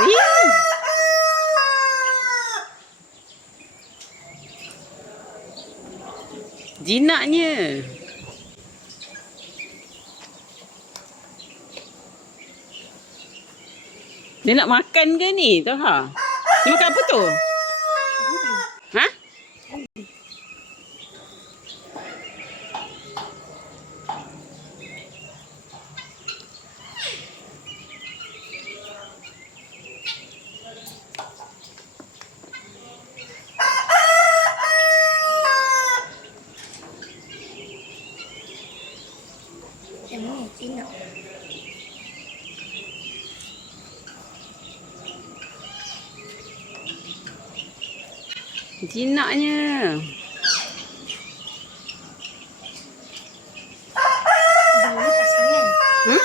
Ih. Jinaknya. Dia nak makan ke ni, Toha? Dia makan apa tu? Ha? Emang Cina. Jinaknya. Dua ni pasangan. Hmm?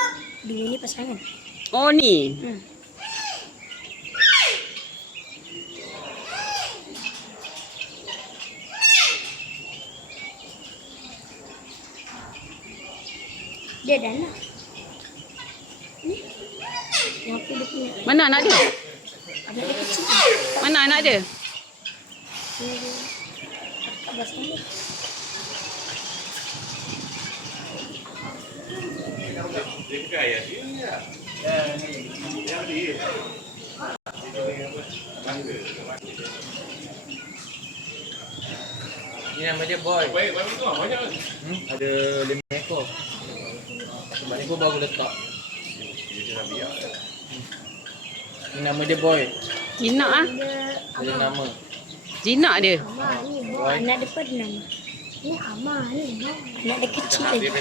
Dua ni pasangan. Oh ni. Dia dah nak. Ni. Yang apa dia punya? Mana anak dia? Anak dia kecil. Mana anak dia? Ni dia. 14 tahun. Ni nama dia Boy. Ada 5 ekor. Sebab ni pun baru letak. Ni nama dia Boy. Jinak ah. Ada nama. Jinak dia. Amah ni boy. Anak dia pun nama. Ni Amah ni boy. Anak dia kecil lagi.